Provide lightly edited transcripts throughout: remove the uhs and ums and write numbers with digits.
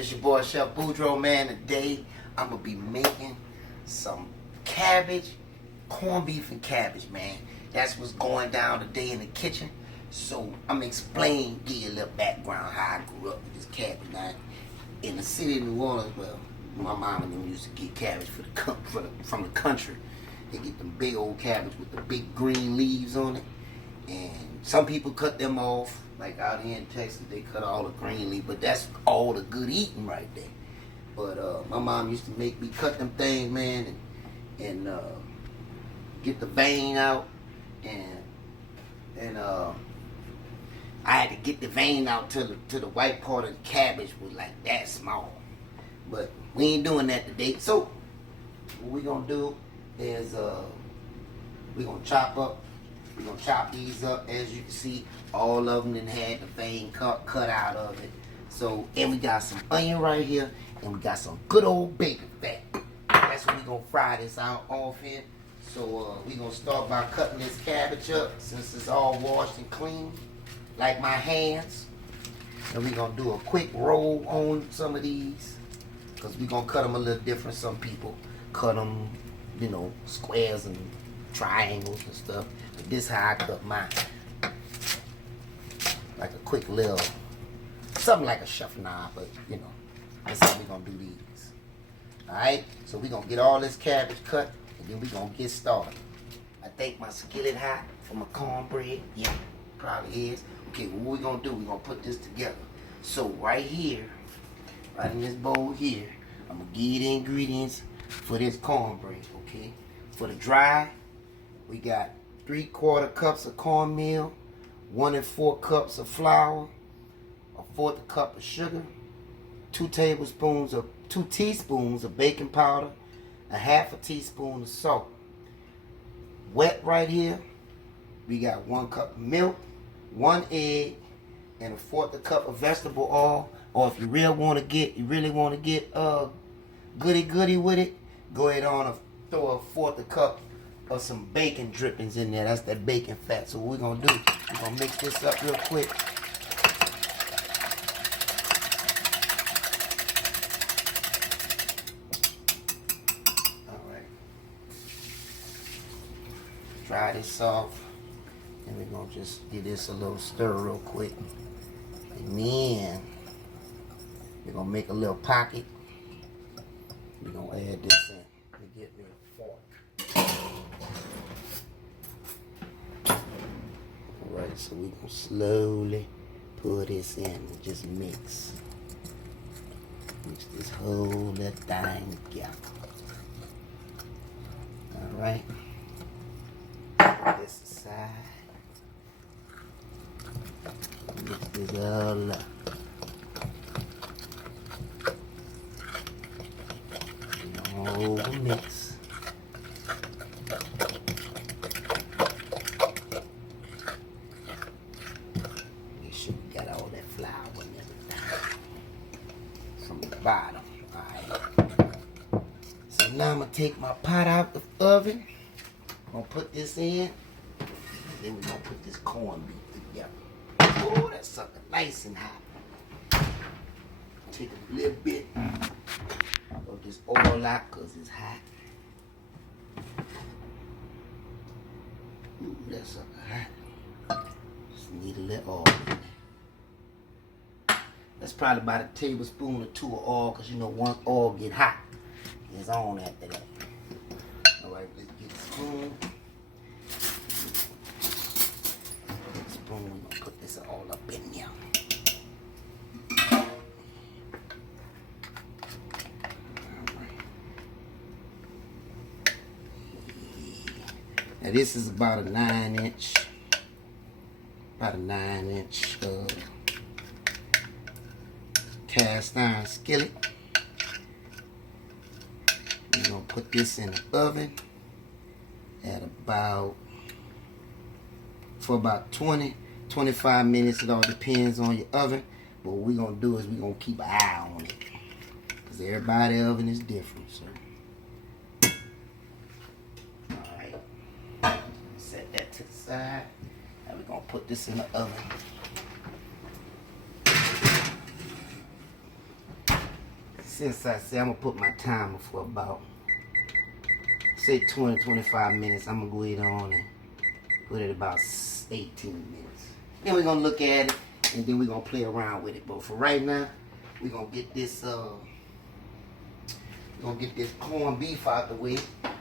This your boy Chef Boudreaux, man. Today I'm gonna be making some cabbage, corned beef and cabbage, man. That's what's going down today in the kitchen. So I'm gonna explain, give you a little background how I grew up with this cabbage. Now, in the city of New Orleans, well, my mom and them used to get cabbage from the country. They get them big old cabbage with the big green leaves on it. And some people cut them off, like out here in Texas, they cut all the green leaf, but that's all the good eating right there. But my mom used to make me cut them things, man, and get the vein out, and I had to get the vein out till the white part of the cabbage was like that small. But we ain't doing that today. So what we gonna do is we gonna chop these up. As you can see, all of them had the vein cut out of it. So, and we got some onion right here, and we got some good old bacon fat. That's what we gonna fry this out off in. So we gonna start by cutting this cabbage up, since it's all washed and clean, like my hands. And we gonna do a quick roll on some of these, because we gonna cut them a little different. Some people cut them, you know, squares and triangles and stuff. But this how I cut mine. Like a quick little, something like a chef knife, but you know, that's how we gonna do these. Alright, so we gonna get all this cabbage cut, and then we gonna get started. I think my skillet hot for my cornbread. Yeah, probably is. Okay, what we gonna do, we gonna put this together. So right here, right in this bowl here, I'm gonna give you the ingredients for this cornbread, okay? For the dry, we got 3/4 cups of cornmeal, 1 4 cups of flour, 1/4 cup of sugar, 2 teaspoons of baking powder, 1/2 teaspoon of salt. Wet right here, we got 1 cup of milk, 1 egg, and 1/4 cup of vegetable oil. Or if you really want to get goody with it, go ahead on and throw 1/4 cup of some bacon drippings in there. That's that bacon fat. So what we're gonna do, we're gonna mix this up real quick. All right. Dry this off, and we're gonna just give this a little stir real quick, and then we're gonna make a little pocket. We're gonna add this in. Let me get me a fork. Alright, so we're gonna slowly pour this in and just mix. Mix this whole little thing together. Alright. Put this aside. Mix this all up. Whole mix. Make sure we got all that flour and everything from the bottom. Alright. So now I'm gonna take my pot out the oven. I'm gonna put this in. And then we're gonna put this corned beef together. Oh, that sucker nice and hot. Take a little bit of this oil out because it's hot. Ooh, that's sucker hot. Just need a little oil in there. That's probably about a tablespoon or 2 of oil, because you know once oil get hot, it's on after that. Alright, let's get the spoon. Get the spoon, we're gonna put this all up in there. Now this is about a 9-inch cast iron skillet. We're gonna put this in the oven at for about 20-25 minutes. It all depends on your oven. But what we're gonna do is we're gonna keep an eye on it, because everybody's oven is different. So set that to the side. Now we're gonna put this in the oven. since I say I'm gonna put my timer for about, say 20-25 minutes, I'm gonna go ahead on and put it about 18 minutes. Then we're gonna look at it and then we're gonna play around with it. But for right now, we're gonna get this corned beef out the way.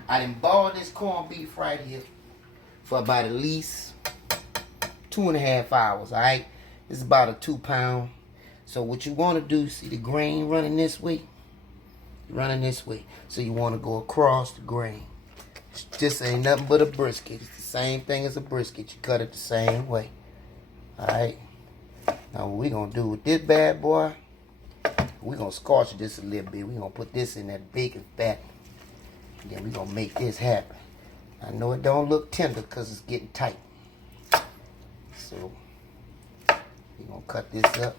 I done bought this corned beef right here for about at least 2.5 hours, alright? It's about a 2 pound. So what you want to do, see the grain running this way? Running this way. So you want to go across the grain. This ain't nothing but a brisket. It's the same thing as a brisket. You cut it the same way. Alright? Now what we going to do with this bad boy, we're going to scorch this a little bit. We're going to put this in that bacon fat. And then we're going to make this happen. I know it don't look tender because it's getting tight. So we're going to cut this up.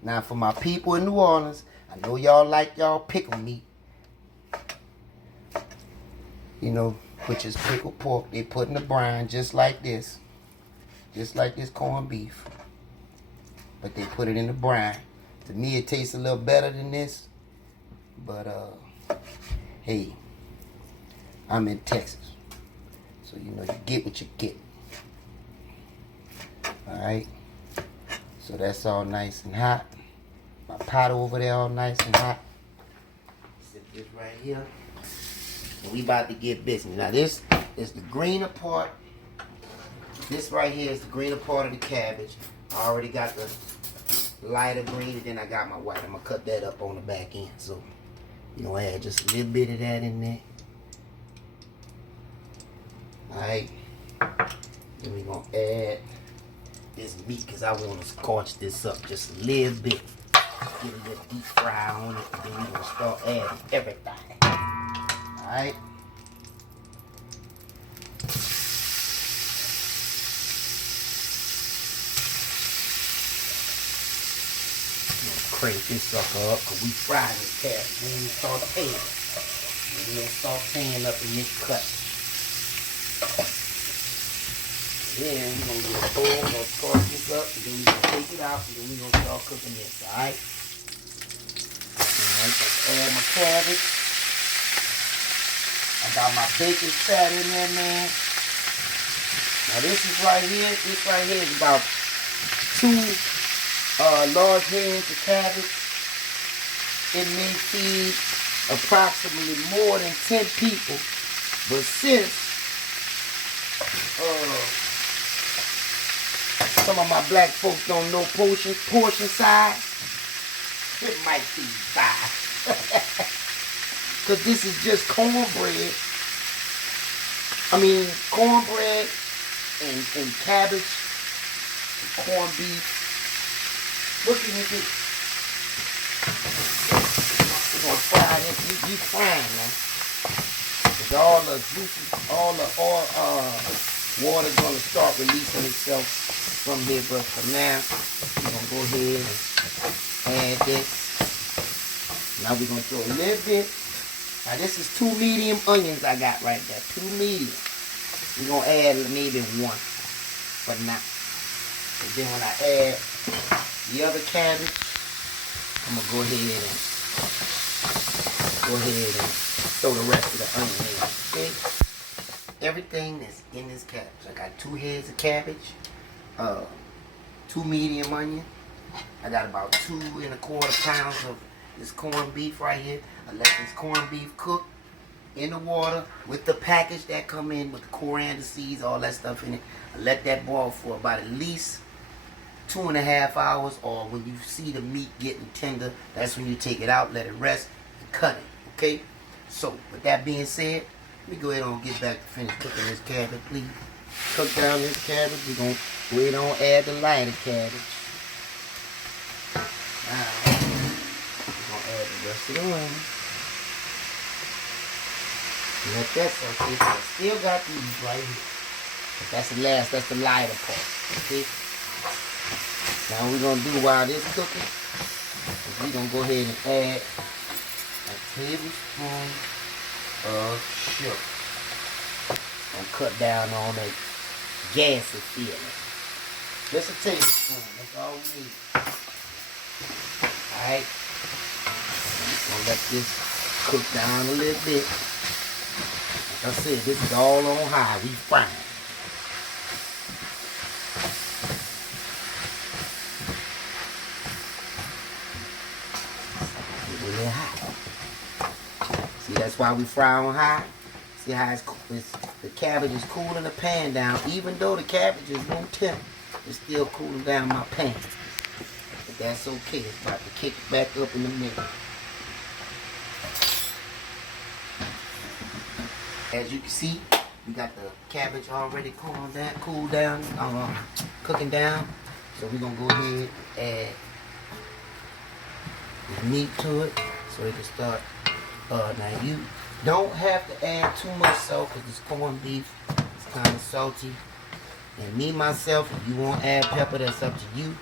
Now for my people in New Orleans, I know y'all like y'all pickle meat. You know, which is pickled pork. They put in the brine just like this. Just like this corned beef. But they put it in the brine. To me it tastes a little better than this. But hey, I'm in Texas. So you know you get what you get. Alright. So that's all nice and hot. My pot over there all nice and hot. Set this right here. And we about to get business. Now this is the greener part. This right here is the greener part of the cabbage. I already got the lighter green and then I got my white. I'm going to cut that up on the back end. So, you know, add just a little bit of that in there. Alright. Then we're going to add this meat because I want to scorch this up just a little bit. Get a little deep fry on it. And then we're going to start adding everything. Alright. Crank this sucker up because we fried this cabbage. Then we start sauteing it. Then we'll start sauteing up in this cut. Then we're going to get a bowl, we're going to scorch this up, and then we're going to take it out, and then we're going to start cooking this, alright? Alright, let's add my cabbage. I got my bacon fat in there, man. Now this right here is about 2 large hands of cabbage. It may feed approximately more than 10 people, but since some of my black folks don't know portion size, it might feed 5. Because this is just cornbread. I mean, cornbread and cabbage, and corned beef. What can you do? We're going to fry this. You frying now. Because all the juices, all the oil, water's going to start releasing itself from here. But for now, we're going to go ahead and add this. Now we're going to throw a little bit. Now this is 2 medium onions I got right there. 2 medium. We're going to add maybe 1 for now. And then when I add the other cabbage, I'm going to go ahead and throw the rest of the onion in. Okay? Everything that's in this cabbage. I got 2 heads of cabbage, 2 medium onion. I got about 2 1/4 pounds of this corned beef right here. I let this corned beef cook in the water with the package that come in with the coriander seeds, all that stuff in it. I let that boil for about at least 2.5 hours, or when you see the meat getting tender, that's when you take it out, let it rest, and cut it. Okay? So, with that being said, let me go ahead and get back to finish cooking this cabbage, please. Cook down this cabbage. We're going to go ahead and add the lighter cabbage. Now, we're going to add the rest of the onions. Let that saute. I still got these right here. That's the last, that's the lighter part. Okay? Now we're going to do while this is cooking, we're going to go ahead and add a tablespoon of sugar. And cut down on that gassy feeling. Just a tablespoon, that's all we need. Alright? Gonna let this cook down a little bit. Like I said, this is all on high. We frying. It's really hot. See, that's why we fry on high. See how the cabbage is cooling the pan down. Even though the cabbage is room temp, it's still cooling down my pan. But that's okay. It's about to kick it back up in a minute. As you can see, we got the cabbage already cooled down, cooking down. So we're gonna go ahead and add the meat to it so it can start. Now you don't have to add too much salt because it's corned beef. It's kind of salty. And me myself, if you want to add pepper, that's up to you.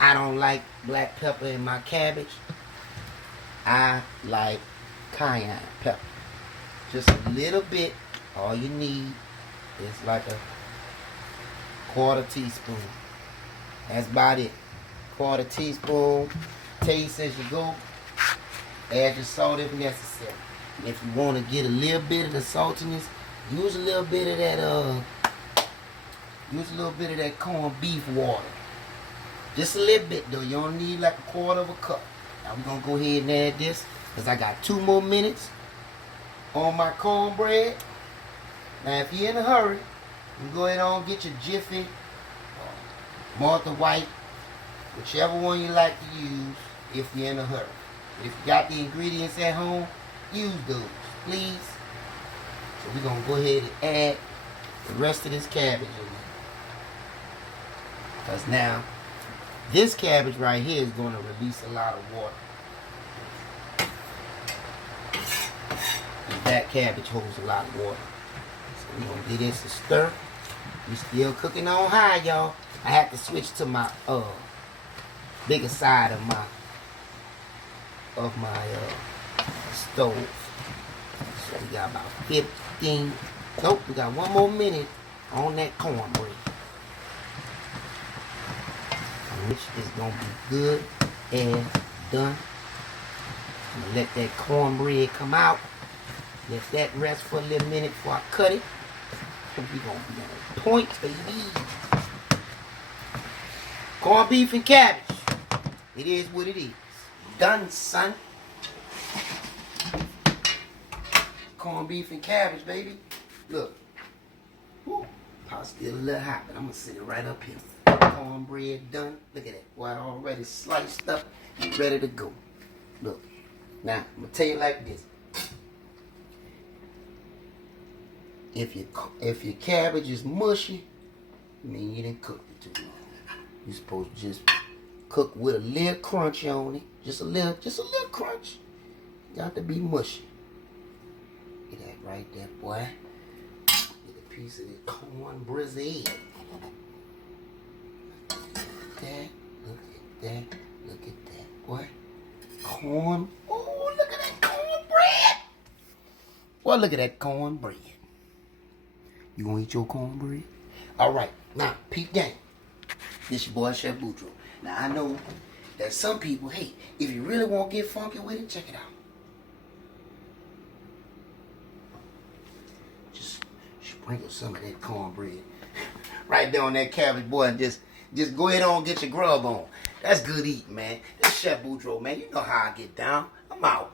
I don't like black pepper in my cabbage. I like cayenne pepper. Just a little bit. All you need is like a quarter teaspoon. That's about it. Quarter teaspoon. Taste as you go. Add your salt if necessary. And if you want to get a little bit of the saltiness, use a little bit of that corned beef water. Just a little bit though. You don't need like a quarter of a cup. Now we're gonna go ahead and add this because I got 2 more minutes on my cornbread. Now if you're in a hurry, you can go ahead and get your Jiffy, Martha White, whichever one you like to use if you're in a hurry. If you got the ingredients at home, use those, please. So we're going to go ahead and add the rest of this cabbage in there. Because now, this cabbage right here is going to release a lot of water. And that cabbage holds a lot of water. So we're going to give this a stir. We still cooking on high, y'all. I have to switch to my bigger side of my stove. So we got about 15. Nope, we got 1 more minute on that cornbread. Which is gonna be good and done. I'm gonna let that cornbread come out. Let that rest for a little minute before I cut it. We're gonna be on point, baby. Corned beef and cabbage. It is what it is. Done, son. Corned beef and cabbage, baby. Look. Woo. Pot's still a little hot, but I'm gonna sit it right up here. Cornbread done. Look at that. Boy, already sliced up and ready to go. Look. Now, I'm gonna tell you like this. If your cabbage is mushy, I mean you didn't cook it too long. You're supposed to just cook with a little crunch on it. Just a little crunch. Got to be mushy. Get that right there, boy. Get a piece of the cornbread. Look at that. Look at that, boy. Corn. Oh, look at that cornbread. Well, look at that cornbread. You gonna eat your cornbread? All right. Now, peep game. This your boy, Chef Boudreaux. Now, I know that some people, hey, if you really want to get funky with it, check it out. Just sprinkle some of that cornbread right there on that cabbage, boy, and just go ahead on and get your grub on. That's good eating, man. This Chef Boudreaux, man. You know how I get down. I'm out.